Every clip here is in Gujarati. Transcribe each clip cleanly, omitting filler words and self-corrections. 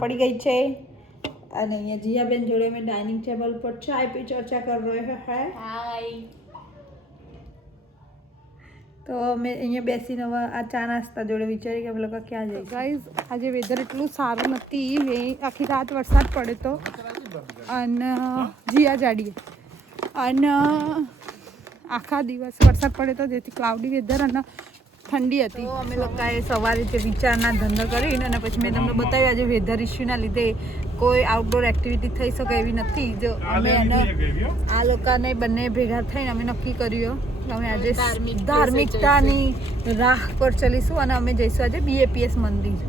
પડી ગઈ છે અને અહીંયા જીયાબેન જોડે અમે ડાઇનિંગ ટેબલ પર ચાય પી ચર્ચા કર રહે હે હાય તો અમે અહીંયા બેસીને હવે આ ચા નાસ્તા જોડે વિચારી કે અમે લોકો ક્યાં જઈએ ગાઈઝ આજે વેધર એટલું સારું નથી આખી રાત વરસાદ પડે તો અને જીયા જાડીએ અને આખા દિવસ વરસાદ પડે તો જેથી ક્લાઉડી વેધર અને ઠંડી હતી તો અમે લોકોએ સવારે જે વિચારના ધંધો કરીને અને પછી મેં તમને બતાવ્યું આજે વેધર ઇસ્યુના લીધે કોઈ આઉટડોર એક્ટિવિટી થઈ શકે એવી નથી જો અમે એને આ લોકોને બંને ભેગા થઈને અમે નક્કી કર્યું અમે આજે ધાર્મિકતાની રાહ પર ચલીશું અને અમે જઈશું આજે BAPS મંદિર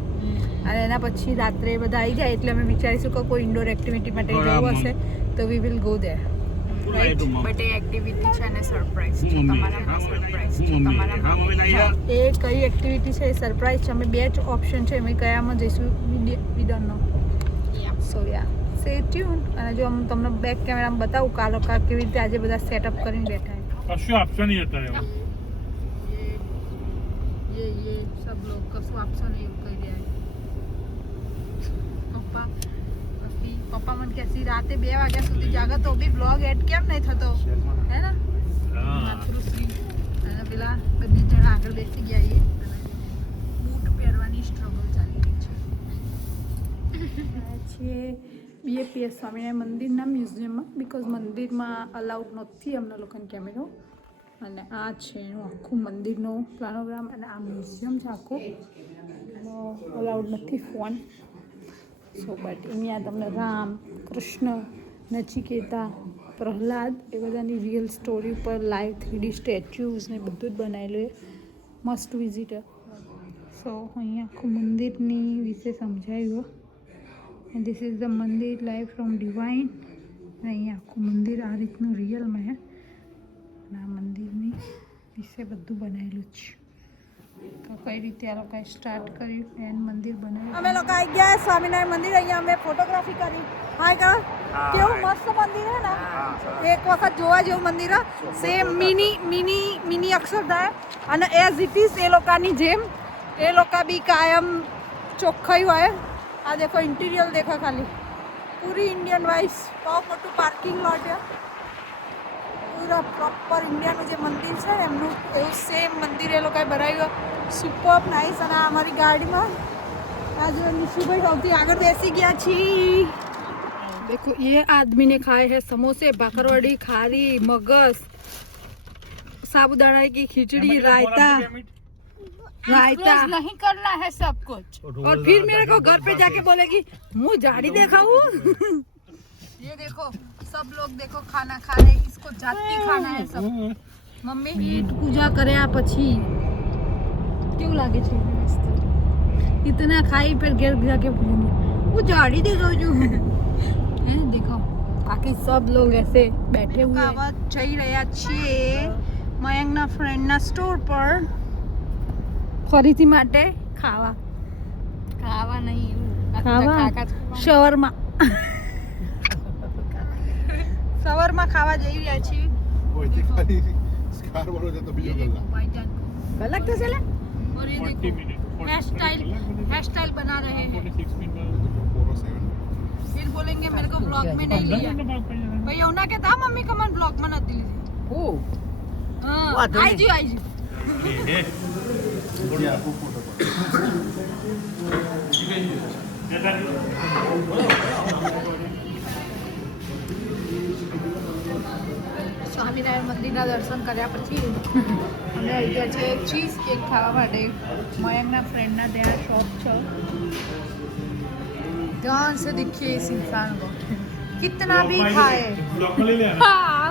અને એના પછી રાત્રે બધા આવી જાય એટલે અમે વિચારીશું કે કોઈ ઇન્ડોર એક્ટિવિટી માટે જવું હશે તો we will go there but A activity છે ને સરપ્રાઈઝ છે તમારા સરપ્રાઈઝ છે તમારા એ કઈ એક્ટિવિટી છે એ સરપ્રાઈઝ છે અમે બે જ ઓપ્શન છે એમાં કયામાં જઈશું we don't know so yeah stay tune અને જો હું તમને બેક કેમેરામાં બતાવું કાલો કા કેવી રીતે આજે બધા સેટઅપ કરીને બેઠા है कशु ऑप्शन नहीं होता है ये सब लोग कसु ऑप्शन नहीं कर दिया है पप्पा मन कैसी राते 2 वाग्या સુધી જાગે તો બી બ્લોગ એડ કેમ નહીં થતો હે ને માતૃશ્રી અને પેલા બંને જણા આગળ બેસી ગયા એ બૂટ પહેરવાની સ્ટ્રગલ ચાલી રહી છે BAPS સ્વામિનારાયણ મંદિરના મ્યુઝિયમમાં બીકોઝ મંદિરમાં અલાઉડ નથી અમને લોકોને કેમેરો અને આ છે એનું આખું મંદિરનું પ્લાનોગ્રામ અને આ મ્યુઝિયમ છે આખું અલાઉડ નથી ફોન સો બટ અહીંયા તમને રામ કૃષ્ણ નચિકેતા પ્રહલાદ એ બધાની રિયલ સ્ટોરી ઉપર લાઈવ 3D સ્ટેચ્યુઝ ને બધું જ બનાવેલું એ મસ્ટ વિઝિટ સો અહીંયા આખું મંદિરની વિશે સમજાયું and this is the મંદિર live from divine અને અહીંયા આખું મંદિર આ રીતનું રિયલમાં હે અને આ મંદિરની વિશે બધું બનાવેલું છે તો કઈ રીતે આ લોકોએ સ્ટાર્ટ કર્યું એન્ડ મંદિર બનાવ્યું અમે લોકો આવી ગયા સ્વામિનારાયણ મંદિર અહીંયા અમે ફોટોગ્રાફી કરી હાય કા કેવું મસ્ત મંદિર હે ને એક વખત જોવા જેવું મંદિર હે સેમ મિની અક્ષરધામ અને એઝ ઇટ ઇઝ એ લોકોની જેમ એ લોકો બી કાયમ ચોખ્ખાઈ હોય આ देखो इंटीरियर देखो खाली पूरी इंडियन वाइज बहुत मोटू पार्किंग लॉट है पूरा प्रॉपर इंडिया નું જે મંદિર છે એમનું એવું સેમ મંદિર એ લોકોએ બનાવ્યું સુપર નાઇસ અને અમારી ગાડીમાં આજે નિશુભાઈ સૌથી આગળ બેસી ગયા છીએ देखो ये आदमी ने खाए हैं समोसे बाकरवड़ी खारी मगज साबूदाना की खिचड़ी रायता नहीं करना है सब कुछ और फिर मेरे को घर पे जाके बोलेगी मुँह झाड़ी दिखाऊं ये देखो सब लोग देखो खाना खा रहे इसको जाती खाना है सब मम्मी पेट पूजा કર્યા પછી કેવું લાગે છે इतना खाई फिर घर जाके बोलेंगे वो झाड़ी दिखाऊं जो हैं देखो बाकी सब लोग ऐसे बैठे हुए हैं જઈ રહ્યા છીએ મયંકના ફ્રેન્ડના સ્ટોર પર ખરીદી માટે ખાવા નહીં શવરમાં ખાવા જઈ રહ્યા છીએ गलत तो चला और ये देखो हेयर स्टाइल बना रहे हैं फिर बोलेंगे मेरे को ब्लॉग में नहीं लिया भाई उना के था मम्मी का मन ब्लॉग में नहीं ली ओ हां आई जी સ્વામિનારાયણ મંદિરના દર્શન કર્યા પછી અમે આવી ગયા છે ચીઝ કેક ખાવા માટે મયંકના ફ્રેન્ડના ત્યાં શોપ છે ध्यान से देखिए इस इंसान को कितना भी खाए हाँ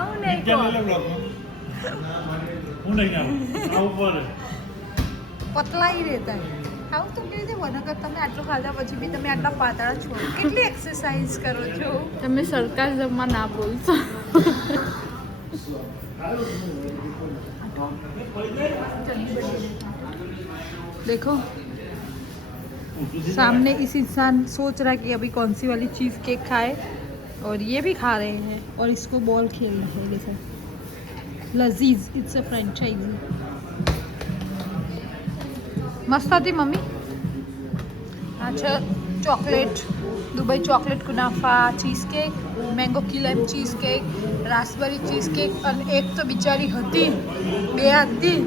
પતલા ही रहता है આવું તો કેવી રીતે બને કે તમે આટલું ખાધા પછી બી તમે આટલા પાતળા છો કેટલી એક્સરસાઇઝ કરો છો તમે સરકાઝમમાં ના બોલશો देखो सामने इस इंसान सोच रहा है कि अभी कौन सी वाली चीज़ केक खाए और ये भी खा रहे हैं और इसको बॉल खेल रहे हैं जैसे लजीज इट्स अ फ्रेंचाइजी मस्त थी मम्मी अच्छा chocolate, Dubai chocolate kunafa, cheesecake, mango key lime cheesecake, raspberry cheesecake, અને એક તો બિચારી હતી, બે હતી.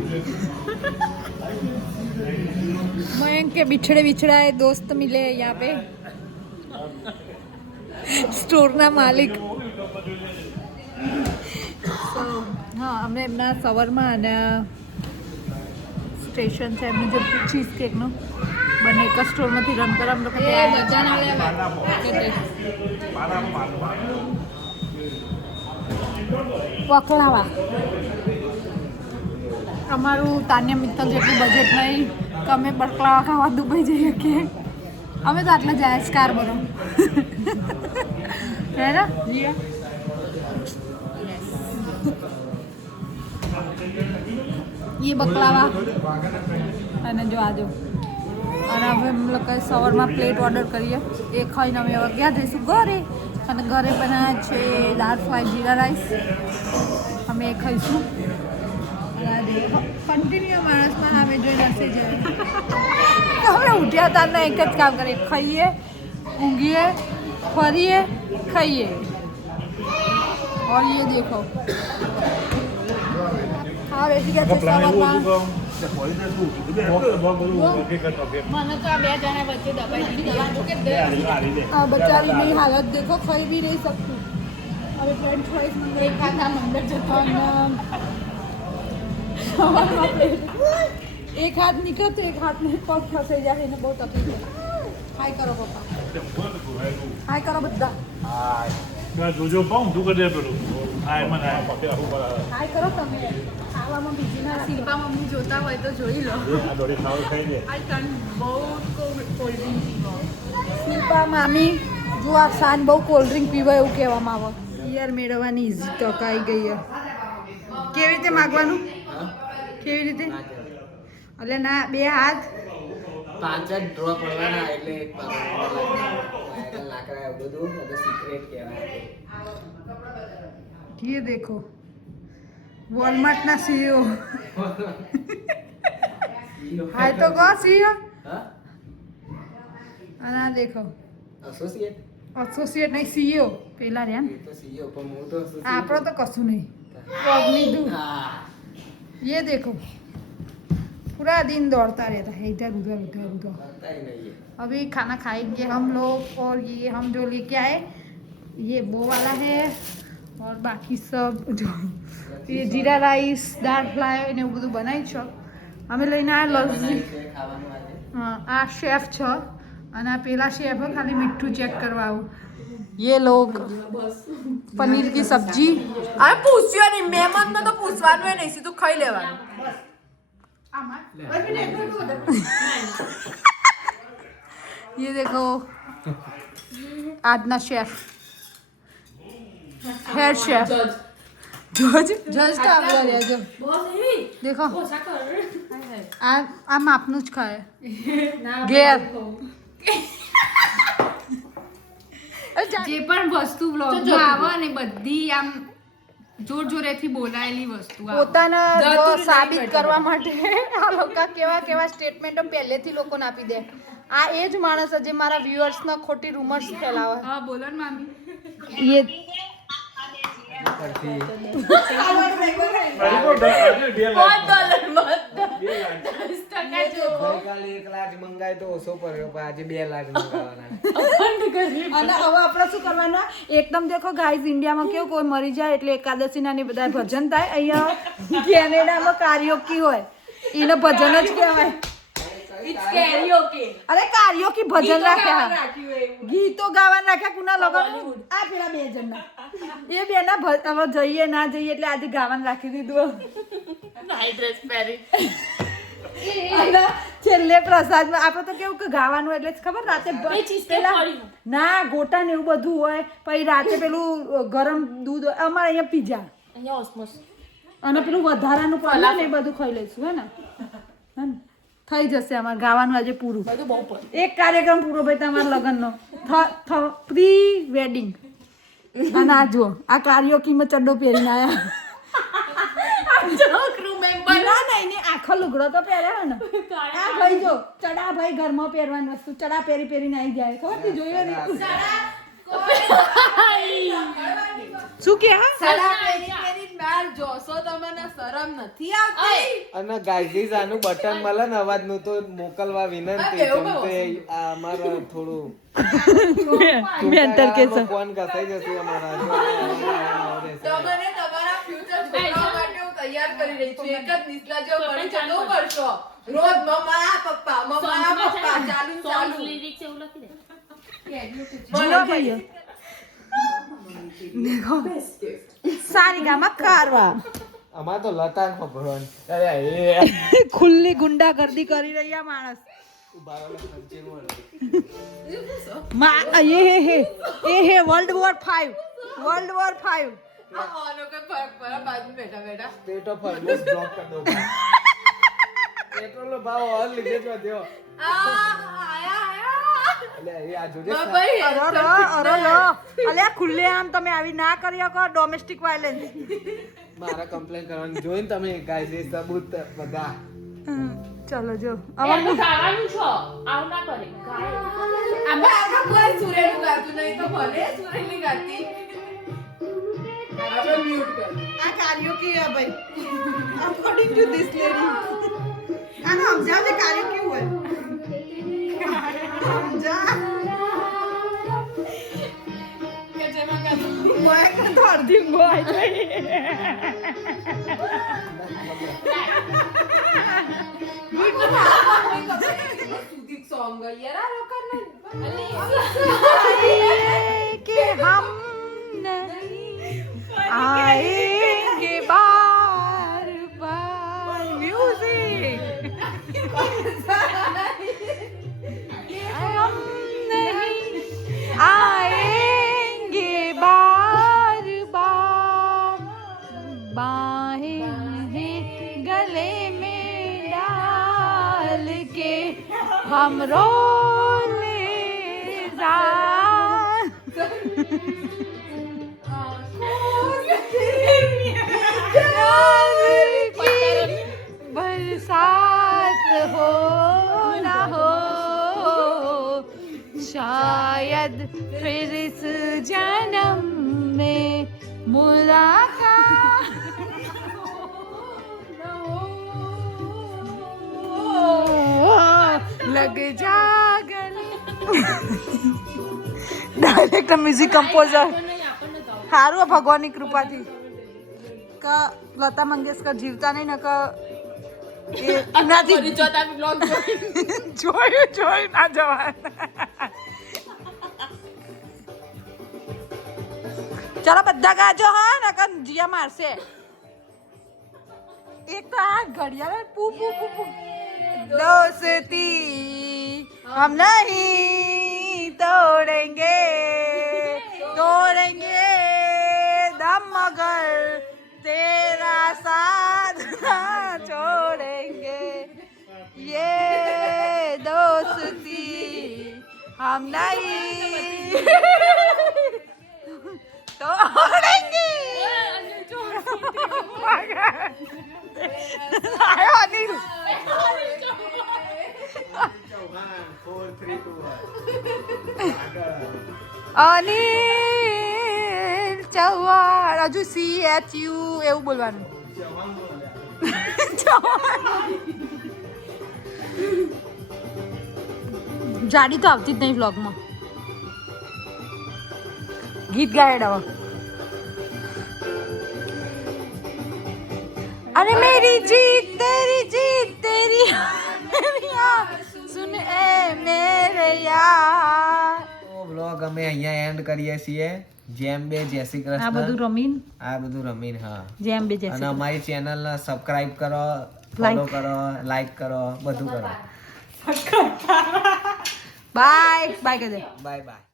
મયંક के बिछड़े बिछड़ा है दोस्त मिले यहाँ पे स्टोर ना मालिक. હા અમને એમના સવારમાં અને સ્ટેશન છે એમનું જે ચીઝ કેકનું બંને એક જ સ્ટોરમાંથી રન કરવા અમે લોકો વખણાવા. અમારું તાન્યા મિત્તલ જેટલું બજેટ નહીં કે અમે બકલાવા ખાવા દુબઈ જઈએ કે અમે તો આટલા જાય જ કાર બનો હે ને ये बकलावा અને જો આજો અને હવે અમે લોકો સવારમાં પ્લેટ ઓર્ડર કરીએ એ ખાઈને અમે હવે ગયા જઈશું ઘરે અને ઘરે બનાવ્યા છે દાળ ફ્રાય જીરા રાઈસ અમે એ ખાઈશું. કન્ટિન્યુ માણસમાં હવે જોઈ નથી જાય અમે ઉઠ્યા હતા ને એક જ કામ કરીએ ખાઈએ ઊંઘીએ ફરીએ ખાઈએ. और ये देखो हाँ वैसे क्या सवाરમાં મને તો આ બે જણા વચ્ચે દબાઈ દીધી આ બચારીની હાલત દેખો ખાઈ બી નહીં શકતું. હવે ફ્રેન્ચ ફ્રાઈસ મંગાવી એક હાથ આમ અંદર જતો એક હાથ નીકળતો એક હાથ નહીં પગ ફસાઈ જાય એને બહુ તકલીફ છે. હાય કરો પપ્પા હાય કરો બધા જોજો પાઉં તું કરે પેલું હાય મને હાય કરો તમે ખાવામાં બીજી ના શિલ્પા મમ્મી જોતા હોય તો જોઈ લો. આ દોડી ખાવ ખાઈ દે આ ટન બહુ કોલ્ડ ડ્રિંક પીવો. શિલ્પા મામી જો આ સાન બહુ કોલ્ડ ડ્રિંક પીવા એવું કહેવામાં આવે. યાર મેળવવાની ઇઝી તક આવી ગઈ છે. કેવી રીતે માગવાનું કેવી રીતે એટલે ના બે હાથ 5 જ ડ્રો પડવાના એટલે એક લાકડા એવું બધું સિક્રેટ કહેવાય. ये देखो वॉलमार्ट ना सीईओ हाय तो गो सीईओ હા અને આ દેખો એસોસિએટ એસોસિએટ નહીં સીઈઓ પેલા રે એ તો સીઈઓ પણ હું તો આપણો તો કશું નહીં કોગ્નિટુ હા ये देखो पूरा दिन दौड़ता रहता है इधर उधर इधर उधर. કરતા ही नहीं है. अभी खाना खाएंगे हम लोग और ये हम जो लेके आए ये वो वाला है और बाकी सब जो ये जीरा राइस दाल फ्राય ને એવું બધું બનાવી છે અમે લઈને આવ્યા લસ્સી. ખાવાનું આજે હા આ શેફ છે અને આ પેલા શેફ ખાલી મીઠું ચેક કરવા આવું. ये लोग पनीर की सब्जी અરે પૂછ્યો નહીં મહેમાનને તો પૂછવાનું એ નહીં સીધું ખાઈ લેવાનું. ये देखो आदना शेफ हेड शेफ जज जज का आपला रे जो देखो આ માપનું જ ખાય ઘેર જે પણ વસ્તુ બ્લોગમાં આવે ને બધી આમ જોર જોરેથી બોલાયેલી વસ્તુ આવે. પોતાના જો ધતુર સાબિત નહીં કરવા માટે આ લોકો કેવા કેવા સ્ટેટમેન્ટો પહેલેથી લોકોને આપી દે. આ એ જ માણસ જે મારા વ્યુઅર્સના ખોટી રૂમર્સ ફેલાવે. હા બોલો ને મામી. ये ગઈકાલે 1 લાખ મંગાય તો ઓછો પડ્યો પણ આજે 2 લાખ મંગાવવાના. અને હવે આપણે શું કરવાના એકદમ દેખો ગાઈઝ ઇન્ડિયામાં કેવું કોઈ મરી જાય એટલે એકાદશીના ને બધા ભજન થાય. અહીંયા કેનેડામાં કારિયોકી હોય એને ભજન જ કહેવાય. અરે કારિયોકી ભજન રાખ્યા ગીતો ગાવાના રાખ્યા કુના લગન આ પેલા બે જણના એ બે ના હવે જઈએ ના જઈએ એટલે આજે ગાવાનું રાખી દીધું. અને છેલ્લે પ્રસાદમાં આપણે તો કેવું કે ગાવાનું એટલે ખબર રાતે પેલા ના ગોટા ને એવું બધું હોય પછી રાતે પેલું ગરમ દૂધ અમારે અહીંયા પીઝા અને પેલું વધારાનું પલાવ ને એ બધું ખાઈ લઈશું હે ને થઈ જશે અમારે ગાવાનું આજે પૂરું. એક કાર્યક્રમ પૂરો ભાઈ તમારા લગ્નનો પ્રી વેડિંગ. અને આ જો આ કાર્યોકીમાં ચડ્ડો પહેરીને આવ્યા. ના ના એને આખો લુગડો તો પહેર્યો ને આ ભાઈ જો ચડા ભાઈ ઘરમાં પહેરવાની વસ્તુ ચડા પહેરીને આવી જાય ખબર તી જોયો ને શું કે સડા પેરી બહાર જોશો તમને શરમ નથી આવતી અને ગાઈઝ આનું બટન મળે ને અવાજનું તો મોકલવા વિનંતી કેમ કે આ અમારો થોડું મેન્ટલ કેસ ફોન કસાઈ જશે અમારા તમને તમારા ફ્યુચર છોકરાઓ માટે હું તૈયાર કરી રહી છું એક જ નિસલા જો બની જતો કરશો રોજ મમ્મા પપ્પા ચાલુ લિરિક્સ એવું લખી દે જીરો ભાઈઓ સારી ગામાં કારવા અમાર તો લતાર ખબરન અરે એ ખુલ્લી ગુંડાગર્દી કરી રહ્યા માણસ એ હે વર્લ્ડ વોર 5 આ ઓનો કે પર બાજુ બેઠા પેટો ફરમોસ બ્લોક કરી દો પેટ્રોલનો ભાવ ઓર લીધે જ વધ્યો આયા એટલે એ આ જોજે અલે ખુલ્લે આમ તમે આવી ના કરી શકો ડોમેસ્ટિક વાયલન્સ મારા કમ્પ્લેન કરવાની જોઈને તમે ગાઈઝ સબૂત બધા ચલો જો એનું ગાવાનું છો આવ ના કરે ગાય આમાં કોઈ સુરેલું ગાતું નહીં તો ભલે સુરેલી ગાતી આપણે મ્યુટ કર આ કાર્યો કે ભાઈ અકોર્ડિંગ ટુ ધીસ લેડી આનો સમજાવ દે કાર્યો કેવું હોય સમજા કે જેમાં ગાતું મોય કા તો અડધી મોય સુદીપ સોંગ યાર આ લોકોને कि हम नहीं आएंगे बार बार म्यूजिक हम नहीं आएंगे बार बार बाहें गले में डाल के हम रो बरसात हो ना हो शायद फिर इस जन्म में मुलाकात लग जा गले ડાયરેક્ટર મ્યુઝિક કમ્પોઝર સારું ભગવાનની કૃપાથી કે લતા મંગેશકર જીવતા નહીં ને કે એમનાથી જોયું ના જવાય ચલો બધા ગાજો હા ને કે જીયા મારશે એક તો આ ઘડિયાળ પુ પુ પુ પુ दोस्ती हम नहीं तोड़ेंगे दम मगर तेरा साथ ना छोड़ेंगे ये दोस्ती हम नहीं तोड़ेंगे आयो अनिल અનિલ ચૌહાણ હજુ CHU એવું બોલવાનું જાડી તો આવતી જ નહીં વ્લોગમાં ગીત ગાયડ હવે अरे मेरी जीत तेरी सुन ए मेरे यार તો બ્લોગ અમે અહીંયા એન્ડ કરીએ છીએ જેમ બે જય શ્રી કૃષ્ણ આ બધું રમીન હા જેમ બે જય અને અમારી ચેનલ ને સબસ્ક્રાઇબ કરો ફોલો કરો લાઈક કરો બધું કરો બાય બાય કહી દે બાય બાય